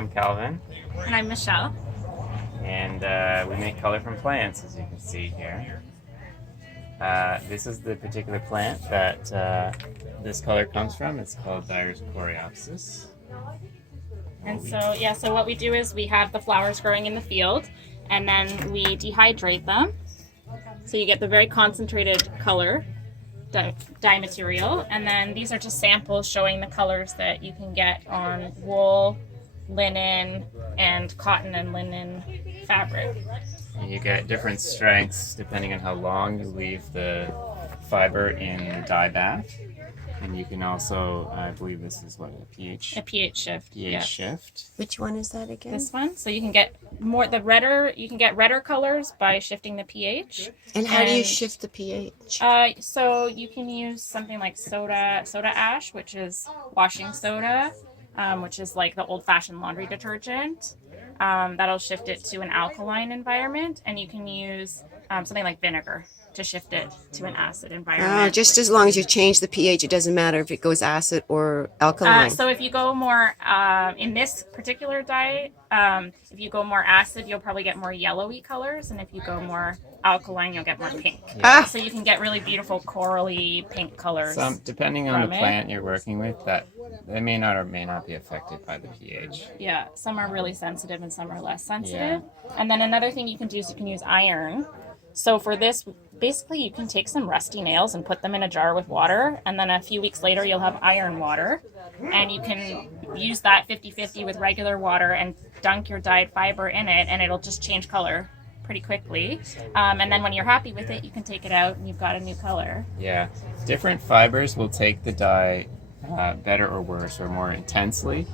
I'm Calvin, And I'm Michelle. and we make color from plants, as you can see here. This is the particular plant that this color comes from. It's called Dyer's coreopsis. And so what we do is we have the flowers growing in the field, and then we dehydrate them. So you get the very concentrated color, dye material, and then these are just samples showing the colors that you can get on wool, linen, and cotton and linen fabric. And you get different strengths depending on how long you leave the fiber in the dye bath. And you can also, I believe this is what, a pH shift. shift. Which one is that again? This one. So you can get redder colors by shifting the pH. And how do you shift the pH? So you can use something like soda ash, which is washing soda, which is like the old-fashioned laundry detergent. That'll shift it to an alkaline environment, and you can use something like vinegar to shift it to an acid environment. Oh, just as long as you change the pH, it doesn't matter if it goes acid or alkaline. So if you go more, in this particular dye, if you go more acid, you'll probably get more yellowy colors, and if you go more alkaline, you'll get more pink. Yeah. So you can get really beautiful corally pink colors. Depending on the plant you're working with, that they may not or may not be affected by the pH. Yeah, some are really sensitive and some are less sensitive. Yeah. And then another thing you can do is you can use iron. So for this, basically you can take some rusty nails and put them in a jar with water, and then a few weeks later you'll have iron water, and you can use that 50-50 with regular water and dunk your dyed fiber in it, and it'll just change color pretty quickly. And then when you're happy with it, you can take it out and you've got a new color. Yeah, different fibers will take the dye better or worse or more intensely.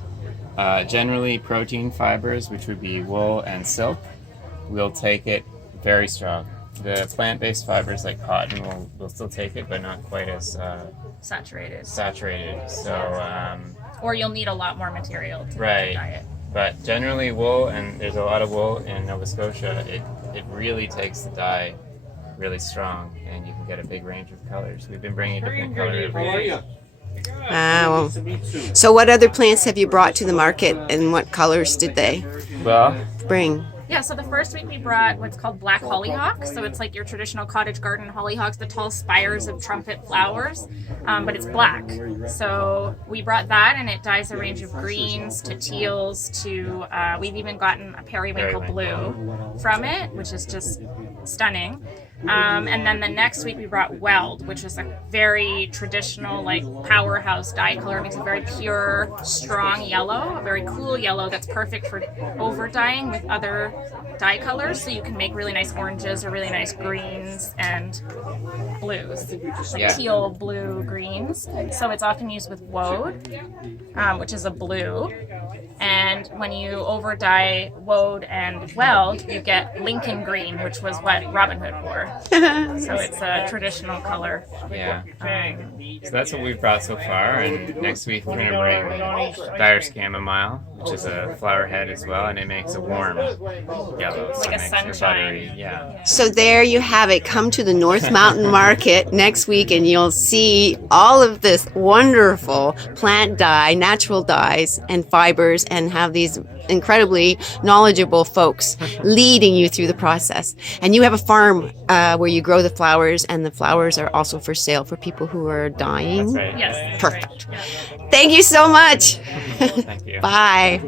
Generally protein fibers, which would be wool and silk, will take it very strong. The plant-based fibers like cotton will still take it, but not quite as saturated. So, or you'll need a lot more material to right. dye it. But generally wool, and there's a lot of wool in Nova Scotia, it really takes the dye really strong, and you can get a big range of colors. We've been bringing a different color every day. Well, so what other plants have you brought to the market, and what colors did they bring? Yeah, so the first week we brought what's called black hollyhock. So it's like your traditional cottage garden hollyhocks, the tall spires of trumpet flowers, but it's black. So we brought that, and it dyes a range of greens to teals to, we've even gotten a periwinkle blue from it, which is just stunning. And then the next week we brought weld, which is a very traditional, like, powerhouse dye color. It makes a very pure, strong yellow, a very cool yellow that's perfect for over dyeing with other dye colors. So you can make really nice oranges or really nice greens and blues, like teal, blue, greens. So it's often used with woad, which is a blue. And when you over dye woad and weld, you get Lincoln green, which was what Robin Hood wore. So it's a traditional color. Yeah. So that's what we've brought so far, and next week we're going to bring Dyer's chamomile, which is a flower head as well, and it makes a warm yellow. So like a sunshine. Yeah. So there you have it. Come to the North Mountain Market next week, and you'll see all of this wonderful plant dye, natural dyes, and fibers, and have these incredibly knowledgeable folks leading you through the process. And you have a farm where you grow the flowers, and the flowers are also for sale for people who are dying. That's right. Yes. Perfect. Thank you so much. Thank you. Bye.